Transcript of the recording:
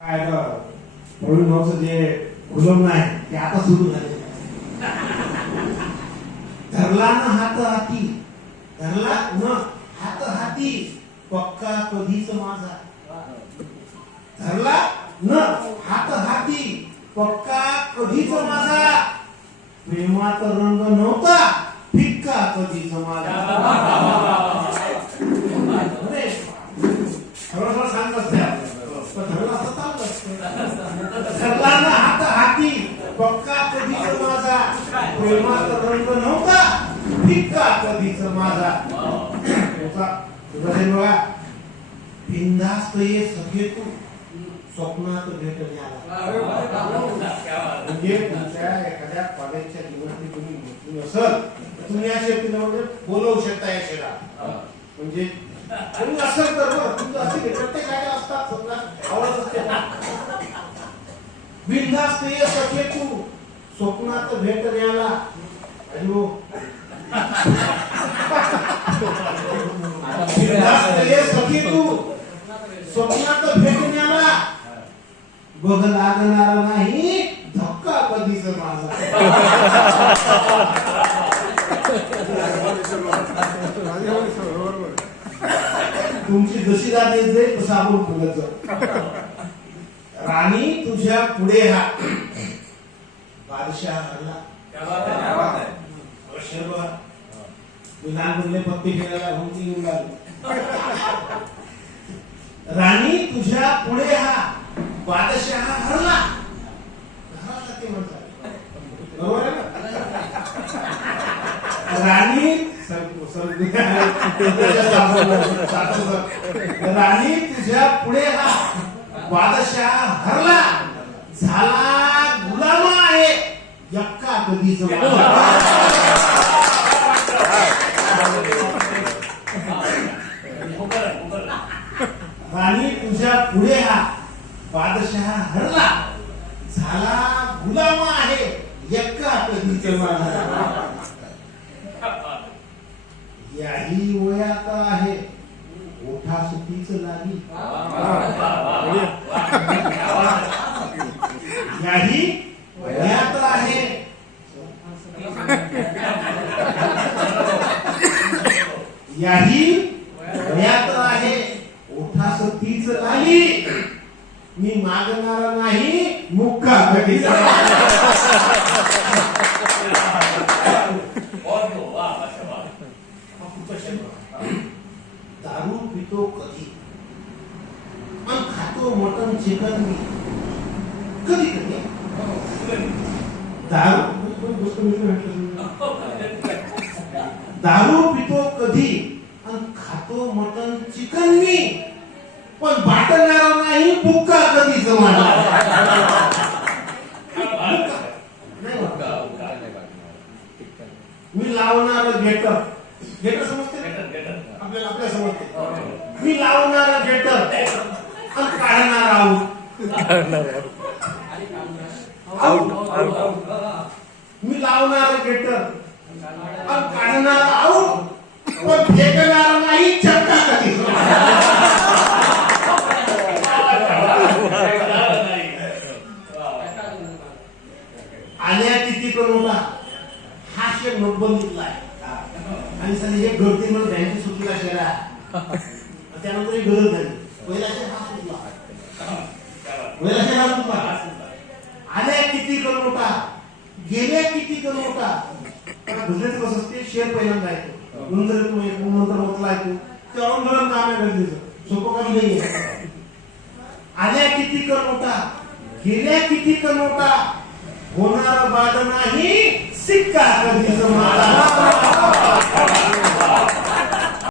काय प्रवीण भाऊचं जे खुलम नाही ते आता सुरू झाले. धरला न हात हाती, धरला न हात हाती, पक्का कधीच माझा. धरला न हात हाती, पक्का कधीच माझा. प्रेमात रंग नव्हता, फिक्का कधीच माझा. खरोखर सांगत असते धरला ना हात हाती, पक्का कधीच माझा. प्रेमात रंग नव्हता, फिक्का कधीच माझा. बघा, बिनधास्त ये सखे तू, स्वप्नात भेटण्याला. म्हणजे तुमच्या एखाद्या कॉलेजच्या जीवनात तुम्ही घेतली असल, तुम्ही अशा व्यक्तीला बोलवू शकता या शेरा. म्हणजे तुम्ही असेल तर तुमचं असे प्रत्येक काय असतात समजा आवडत असते. बिनधास्त ये सखे तू, स्वप्नात भेटण्याला. अयो बिनधास्त ये सखे तू, स्वप्नात भेटण्याला. बघ लागणार नाही धक्का कधीच माझा. तुमची जशी जाते जाईल तसं आपण फुलत. राणी तुझ्या पुढे हा बादशाह हरला. लहान मुले पत्ती खेळायला भोवती घेऊन लागले. राणी तुझ्या पुढे हा बादशाह हरला. ते म्हणतात बरोबर आहे ना. राणी राणी तुझ्या पुढे हा बादशाह हरला. झाला गुलाम आहे यक्का कधीच माझा. राणी तुझ्या पुढे हा बादशाह हरला. झाला गुलाम आहे यक्का कधीच माझा. याही वयात आहे ओठासुटीच लागी. याही वयात आहे याही वयात आहे ओठासुटीच लागी. मी मागणार नाही मुक्का कधीच. दारू पितो कधी पण खातो मटन चिकन मी. कधी कधी दारू पितो कधी आणि खातो मटन चिकन मी, पण बाटणार नाही बुक्का कधीच माझा. मी लावणार गेटर. गेटर समजते आपल्याला, आपल्या समजते. मी लावणार गेटर आणि काढणार आऊट. मी लावणार गेटर आणि काढणार आऊट, पण फेकणार नाही चक्का कधी. आल्या किती पण होता हा शेर नोटबंदीतला आहे. आणि सर एक घडते म्हणून बँकेत सुटला शेरा. त्यानंतर एक गरज झाली. पहिला शेर हा सुटला, पहिला शेर हा सुटला. आल्या किती करोटा, गेल्या किती करोटा. गुजराती कसं असते, शेअर पहिल्यांदा येतो, नंतर होतला येतो. ते आंदोलन काम आहे गरजेचं, सोपं काम नाही. आल्या किती करोटा, गेल्या किती करोटा, होणार बाद नाही सिक्का कधीच माझा.